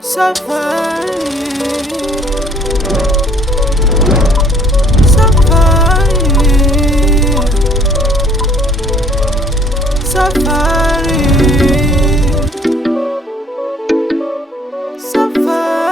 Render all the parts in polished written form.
Safari, safari, safari, safari.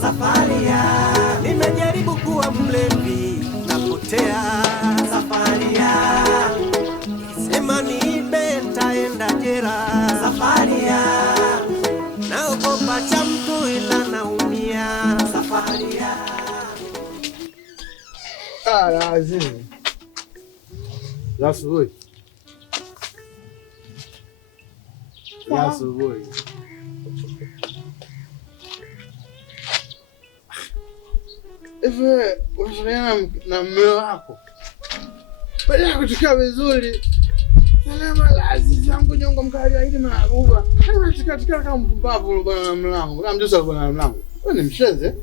Safaria, nimejaribu kuwa mlevi napotea. Safaria, sema niibe nitaenda jela. Safaria, naogopa cha mtu ila naumia. Safaria, lazima asubuhi hivi unafanya na mume wako baada ya kutukia vizuri, salama lazizi yangu nyongo mkali hili maaruba katika kama mpumbavu bwana na mlango na mjusa bwana na mlango. Wewe ni msheze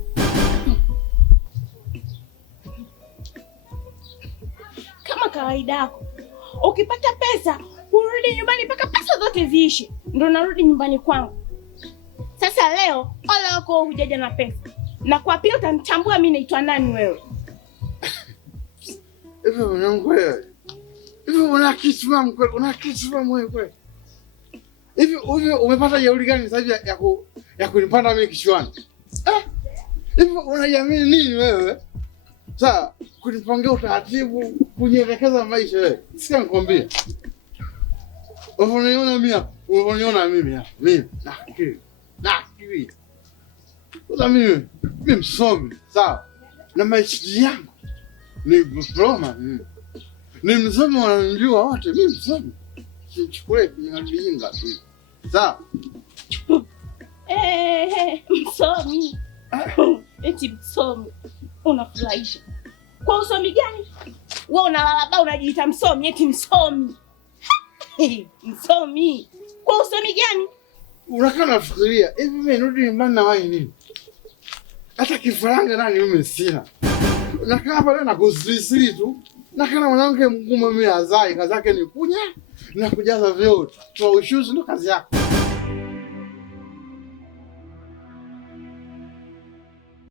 kama kawaida yako. Ukipata pesa urudi nyumbani mpaka pesa zote ziishi, ndo narudi nyumbani kwangu. Sasa leo ole wako hujaja na pesa, na kwa pia utanitambua mimi naitwa nani wewe. Hivi mwanangu wewe, hivi una kitu mama kweli, una kitu mama wewe kweli. Hivi umepata jeuri gani sasa ya kunipanda mimi kichwani? Hivi unajamii nini wewe? Sasa kunipangia utaratibu, kunielekeza maisha wewe. Sikia nikwambie. Unaniona mimi hapa. Mimi nafikiri. Sasa mimi msomi, sawa? Na maisha yangu ni diploma. Ni msomi, wananijua wote mimi msomi. Sichukue ninajinga tu. Sawa? Msomi. Eti msomi. Unafurahisha. Kwa usomi gani? Wewe unalala unajiita msomi, eti msomi. Msomi. Kwa usomi gani? Unakaa nafikiria, hivi mimi nirudi nyumbani na wai nini? Hata kifaranga nani mimi sina. Nakaa hapa leo na kusisiri tu. Nakaa na mwanamke mgumu mimi azai, kazi yake ni kunya na kujaza vyote. Toa ushuzi ndo kazi yako.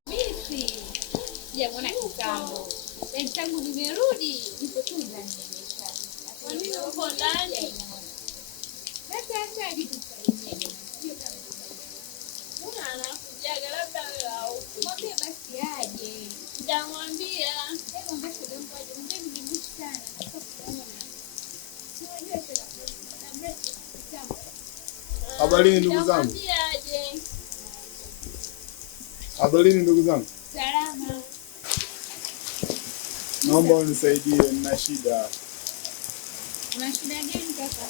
Mimi jambo na kitambo. Tangu nimerudi nipo tu ndani ya biashara. Kwa nini uko ndani? Hata vitu vingine. Sio kama una anakujaga labda wewe au. Mwambie basi aje. Nitamwambia. Hebu mbona ndio aje. Mbona ni sana. Unajua tena. Na break kitambo. Habarini ndugu zangu. Habarini ndugu zangu. Salama. Naomba unisaidie, nina shida. Una shida gani kaka?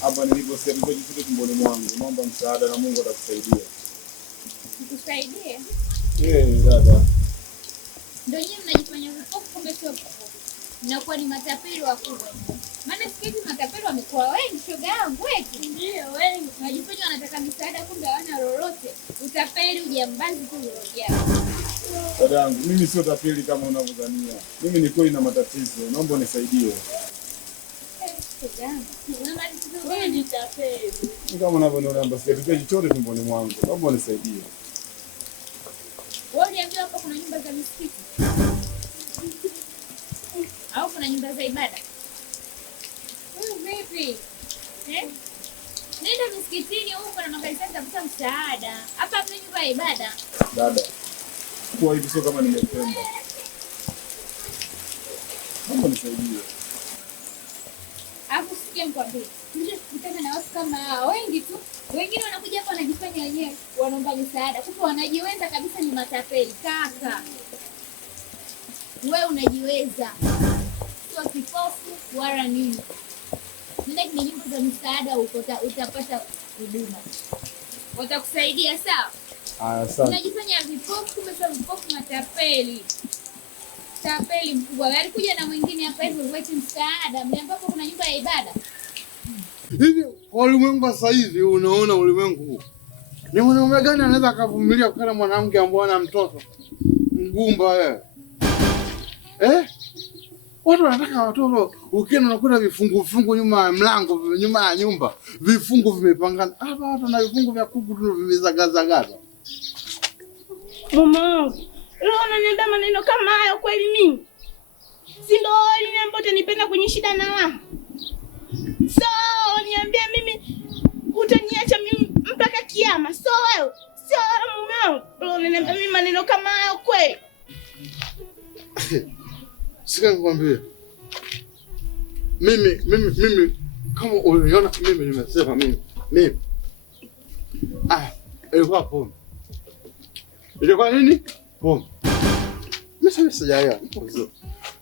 Hapa niliposema jifute tumboni mwangu. Naomba msaada na Mungu atakusaidia. Nikusaidie? Dada. Ndio nyinyi mnajifanya vipofu kumbe sio vipofu. Mnakuwa ni matapeli wakubwa. Maana sikizi matapeli wamekuwa wengi shoga yangu wetu. Ndio wengi. Unajifanya wanataka msaada kumbe hawana lolote. Utapeli ujambazi tu uliojaa. Dadangu, mimi sio tapeli kama unavyodhania. Mimi ni kweli na matatizo. Naomba unisaidie. Shoga yangu. Una matatizo gani tapeli? Ni kama unavyoniona basi chochote tumboni mwangu. Naomba unisaidie. Wewe uliambiwa hapa kuna nyumba za misikiti? Au kuna nyumba za ibada? Vipi? Nenda msikitini huko na makanisa tafuta msaada. Hapa kuna nyumba ya ibada. Dada. Kwa hivi sio kama nimependa. Naomba nisaidie. Hapo sikia mkwambie. Nje tukutane na watu kama hao wengi tu. Wengine wanakuja hapa wanajifanya wenyewe wanaomba msaada. Kumbe wanajiweza kabisa ni matapeli kaka. Wewe unajiweza. Sio kipofu wala nini. Nenda kwenye nyumba za msaada utapata huduma. Watakusaidia sawa? Asante. Unajifanya vipofu kumbe sio vipofu matapeli. Tapeli mkubwa. Alikuja na mwingine hapa hivi wetu msaada. Mliambapo kuna nyumba ya ibada. Hivi ulimwengu sasa hivi unaona ulimwengu huu. Ni mwanaume gani anaweza kuvumilia kukana mwanamke ambaye ana mtoto? Mgumba wewe. Watu wanataka watoto, ukienda unakuta vifungu nyuma ya mlango, nyuma ya nyumba, vifungu vimepangana. Hapa watu na vifungu vya kuku tu vimezagaza. Mama, leo unaniambia maneno kama hayo kweli mimi? Si ndio uliniambia utanipenda kwenye shida na raha? So, uniambia mimi utaniacha mimi mpaka kiyama. So wewe, sio mume wangu. Leo unaniambia mimi maneno kama hayo kweli? Sika nikwambie. Mimi kama uliona mimi nimesema mimi. Ilikuwa pombe. Ilikuwa nini? Pombe. Mimi sijaelewa.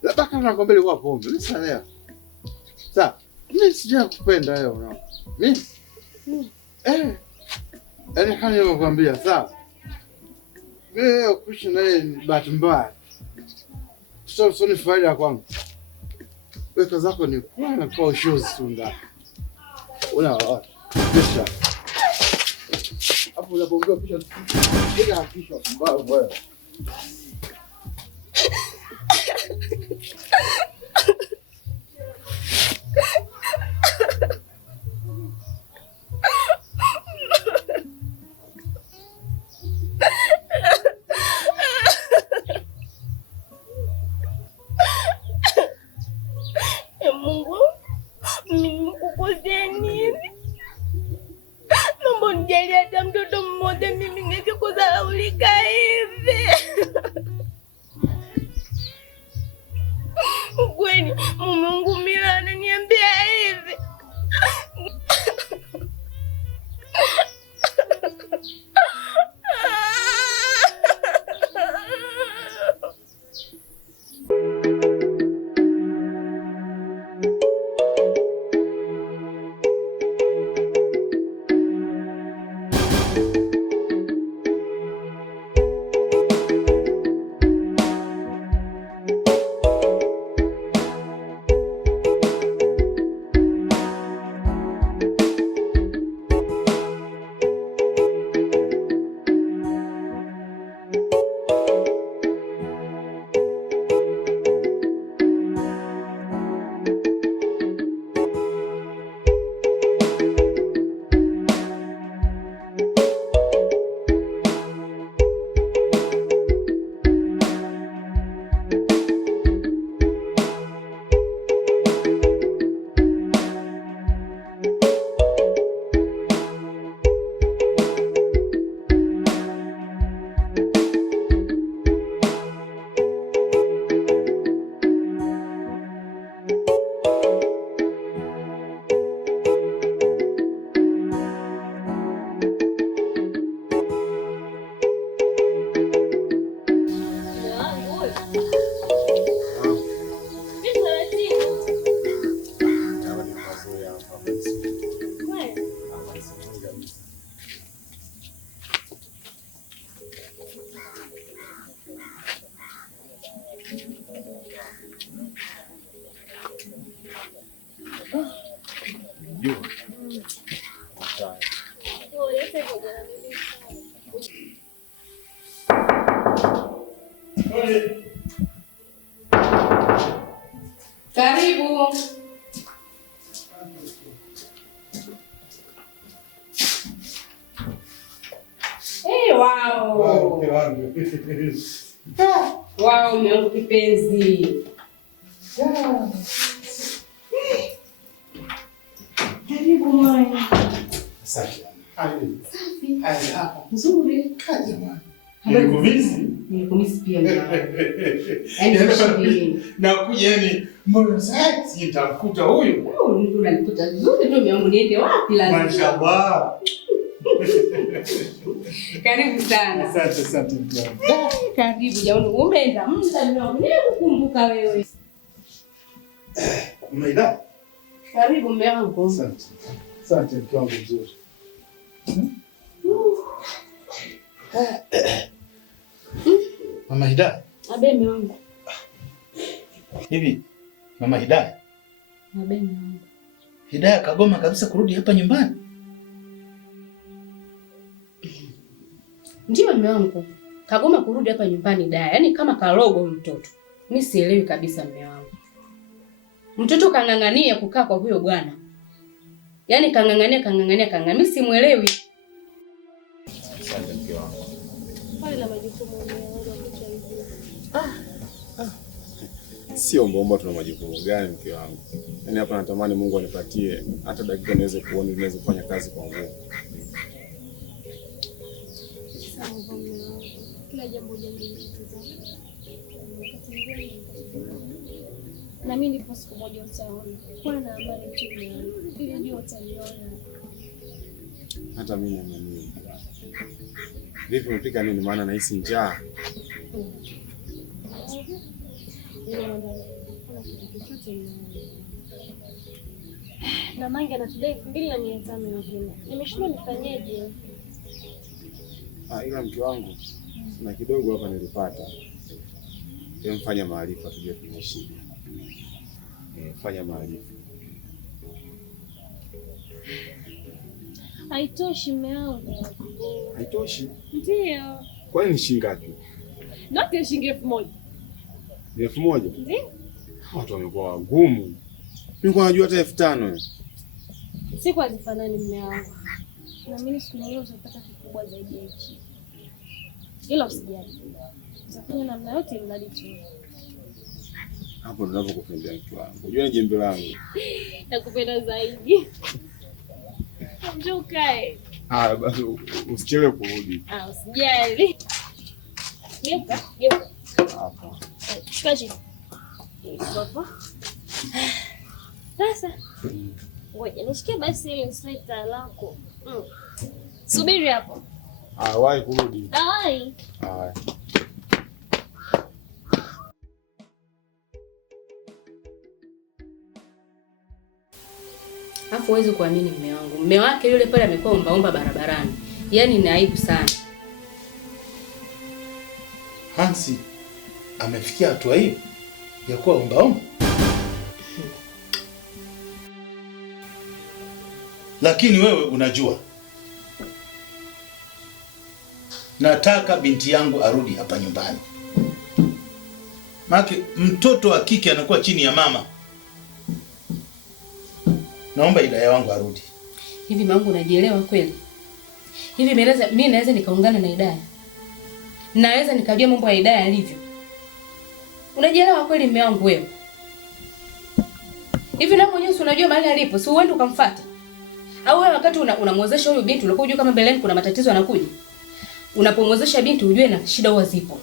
Labda kama nakwambia ilikuwa pombe. Mimi sijaelewa. Sawa. Mimi sijakupenda wewe unaona. Mimi? Yaani kama nilivyokuambia sawa. Wewe kuishi naye ni bahati mbaya. Sio ni faida kwangu. Wewe kazi yako ni kuwa kwa ushozi tu ndani. Unaona? Kisha. Hapo unapoongea kisha piga kisha mbao wewe. Mungu, mimi kukosea nini? Naomba unijalie hata mtoto mmoja mimi ningeke kudharaulika hivi. Kwani Karibu. Wow. Wow, mwanangu kipenzi. Karibu mwana. Asante. Safi. Hali hapa. Nzuri. Kaje mwana. Nilikumisi pia mwanangu. Yaani nakuja yani mbona sasa nitamkuta huyu? Unanikuta vizuri ndio mwanangu, niende wapi lazima. Mashaallah. Karibu sana. Asante mjane. Karibu jamani, umeenda muda mwanangu, nikukumbuka wewe. Umeenda? Karibu mume wangu. Asante mke wangu mzuri. Mama Hidaya. Abe mume wangu. Hivi Mama Hidaya. Abe mume wangu. Hidaya kagoma kabisa kurudi hapa nyumbani. Ndio mume wangu. Kagoma kurudi hapa nyumbani Hidaya. Yaani kama karogo mtoto. Mimi sielewi kabisa mume wangu. Mtoto kang'ang'ania kukaa kwa huyo bwana. Yaani kang'ang'ania. Mimi simuelewi. Asante mke wangu. Pale la majukumu yangu Sio mbomba, tuna majukumu gani mke wangu? Yaani hapa natamani Mungu anipatie hata dakika niweze kuona niweze kufanya kazi kwa nguvu. Kila jambo na mimi nipo siku moja utaona. Kwa na amani tu ili ndio utaniona. Hata mimi naamini. Vipi mpika nini, maana nahisi njaa? Na Mange anatudai 2,500 hivi. Nimeshindwa nifanyeje? Ila mke wangu na kidogo hapa nilipata. Mfanya maarifa tujue tunaishi. Fanya maarifa. Haitoshi mume wangu. Haitoshi? Ndio. Kwani ni shilingi ngapi? Noti ya shilingi 1,000. 1,000? Ndio. Watu wamekuwa wagumu. Nilikuwa najua hata 5,000. Siku hazifanani mume wangu. Na mimi siku leo utapata kikubwa zaidi ya hichi. Ila usijali. Utafanya namna yote mradi tu. Hapo ndo ninapokupendea mke wangu. Unajua ni jembe langu. Nakupenda zaidi. Njoo kae. Basi usichelewe kurudi. Usijali. Geuka. Hapa. Shika chini. Hapa. Sasa. Ngoja nishikie basi ile sweta lako. Subiri hapo. Wahi kurudi. Hai. Hapo huwezi kuamini mume wangu. Mume wake yule pale amekuwa ombaomba barabarani. Yaani ni aibu sana. Hansi amefikia hatua hiyo ya kuwa ombaomba. Lakini wewe unajua, nataka binti yangu arudi hapa nyumbani. Maana mtoto wa kike anakuwa chini ya mama. Naomba Hidaya wangu arudi. Hivi mangu unajielewa kweli? Hivi mimi naweza nikaungana na Hidaya? Naweza nikajua mambo ya Hidaya alivyo? Unajielewa kweli mume wangu wewe? Hivi na mwenyewe unajua mahali alipo, si uende ukamfuata? Au wewe wakati unamwozesha huyu binti unakuwa unajua kama mbeleni kuna matatizo yanakuja? Unapomwozesha binti ujue na shida huwa zipo.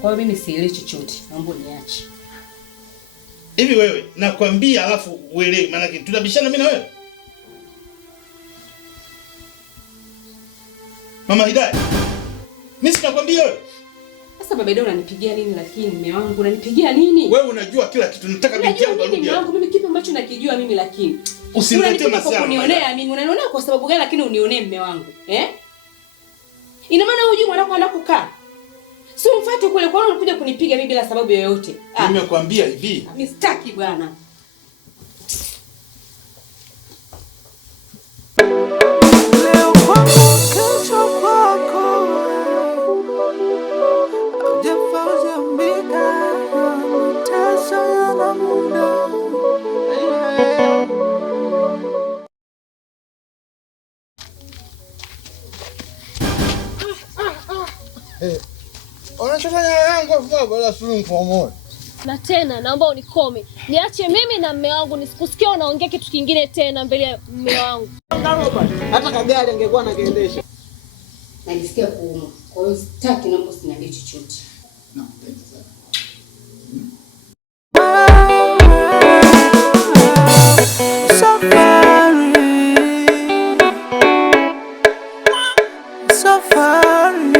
Kwa hiyo mimi sielewi chochote, naomba niache. Hivi wewe nakwambia alafu uelewi, maana tunabishana mimi na wewe. Mama Hidaya. Mimi sinakwambia wewe. Sasa baba Hidaya unanipigia nini lakini mume wangu unanipigia nini? Wewe unajua kila kitu, nataka binti yangu arudi. Mume wangu mimi kipi ambacho nakijua mimi lakini. Usiniletee masala. Unionea mimi, unanionea kwa sababu gani lakini unionee mume wangu? Ina maana hujui mwanako anakokaa. Si umfuate kule kwa nini unakuja kunipiga mimi bila sababu yoyote? Nimekwambia hivi. Mimi sitaki bwana. Leo kwangu kesho kwako. Unachotanya yangu hapo bala sulumu kwa moyo. Na tena naomba unikome. Niache mimi na mume wangu nisikusikia unaongea kitu kingine tena mbele ya mume wangu. Hata kagari angekuwa anakiendesha. Najisikia kuumwa. Kwa hiyo sitaki na mbosi na chochote. Safari.